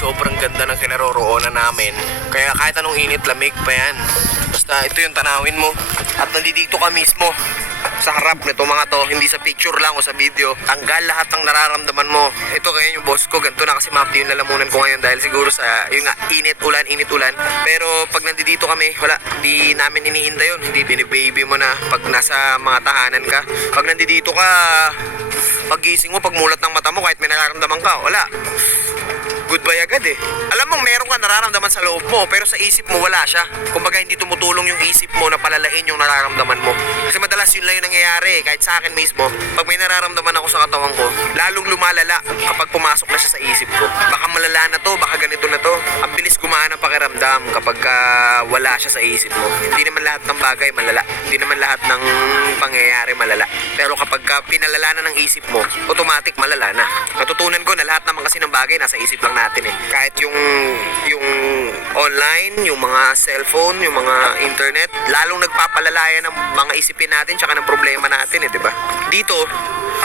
sobrang ganda ng kinaroroonan namin. Kaya kahit anong init, lamig pa yan. Basta ito yung tanawin mo. At nandito ka mismo sa harap nito mga to, hindi sa picture lang o sa video. Tanggal lahat ng nararamdaman mo. Ito kaya yung boss ko, ganito na kasi mapdi yung lalamunan ko ngayon dahil siguro sa yung nga, init ulan. Pero pag nandito kami, wala, di namin iniinda yun. Hindi binibaby mo na pag nasa mga tahanan ka. Pag nandito ka, paggising mo, pagmulat ng mata mo, kahit may nararamdaman ka, wala. Goodbye agad eh. Alam mong meron ka nararamdaman sa loob mo, pero sa isip mo wala siya. Kumbaga hindi tumutulong yung isip mo na palalain yung nararamdaman mo. Kasi madalas yun lang yung nangyayari. Kahit sa akin mismo, pag may nararamdaman ako sa katawan ko, lalong lumalala kapag pumasok na siya sa isip ko. Baka malala na to, baka ganito na to. Ang bilis gumaan ang pakiramdam kapag wala siya sa isip mo. Hindi naman lahat ng bagay malala. Hindi naman lahat ng pangyayari malala. Pero kapag pinalala na ng isip mo, automatic malala na. Natutunan ko na lahat naman kasi ng bagay nasa isip lang natin eh. Kahit yung online, yung mga cellphone, yung mga internet, lalong nagpapalala yan ng mga isipin natin tsaka ng problema natin eh, di ba? Dito,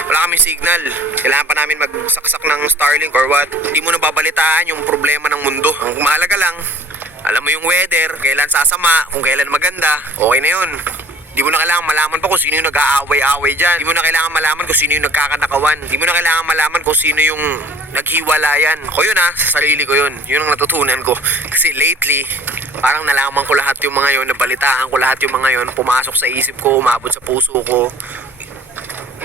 wala kaming signal. Kailangan pa namin magsaksak ng Starlink or what. Hindi mo nababalitaan yung problema ng mundo. Ang mahalaga lang, alam mo yung weather, kailan sasama, kung kailan maganda, okay na yun. Di mo na kailangan malaman pa kung sino yung nag-aaway-aaway dyan. Di mo na kailangan malaman kung sino yung nagkakanakawan. Di mo na kailangan malaman kung sino yung naghiwalayan. Ako yun sa sarili ko yun. Yun ang natutunan ko. Kasi lately, parang nalaman ko lahat yung mga yun, nabalitaan ko lahat yung mga yun, pumasok sa isip ko, umabot sa puso ko,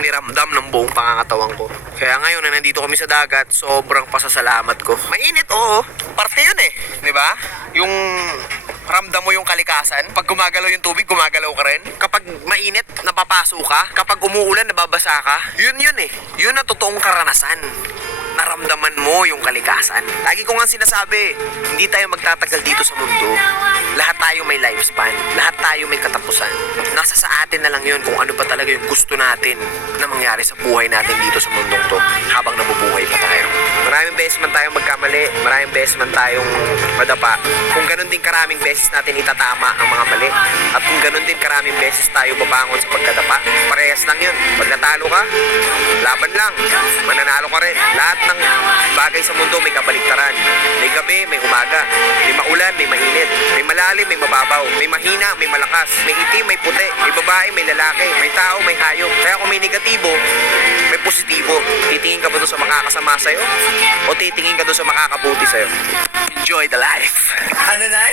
niramdam ng buong pangangatawan ko. Kaya ngayon na nandito kami sa dagat, sobrang pasasalamat ko. Mainit, oo. Parte yun eh. Di ba? Yung ramdam mo yung kalikasan. Pag gumagalaw yung tubig, gumagalaw ka rin. Kapag mainit, napapaso ka. Kapag umuulan, nababasa ka. Yun eh. Yun ang totoong karanasan. Naramdaman mo yung kalikasan. Lagi ko nga sinasabi, hindi tayo magtatagal dito sa mundo. Lahat tayo may lifespan. Lahat tayo may katapusan. Nasa sa atin na lang yun kung ano ba talaga yung gusto natin na mangyari sa buhay natin dito sa mundong to habang nabubuhay pa tayo. Maraming beses man tayong magkamali, maraming beses man tayong madapa. Kung ganun din karaming beses natin itatama ang mga mali. At kung ganun din karaming beses tayo babangon sa pagkadapa, parehas lang yun. Pag natalo ka, laban lang. Mananalo ka rin. Lahat ng bagay sa mundo may kabaliktaran. May gabi, may umaga. May maulan, may mainit. May malalim, may mababaw. May mahina, may malakas. May itim, may puti. May babae, may lalaki. May tao, may hayop. Kaya kung may negatibo, may positibo. Titingin ka ba doon sa makakasama sa'yo? O titingin ka doon sa makakabuti sa'yo? Enjoy the life. Ano na?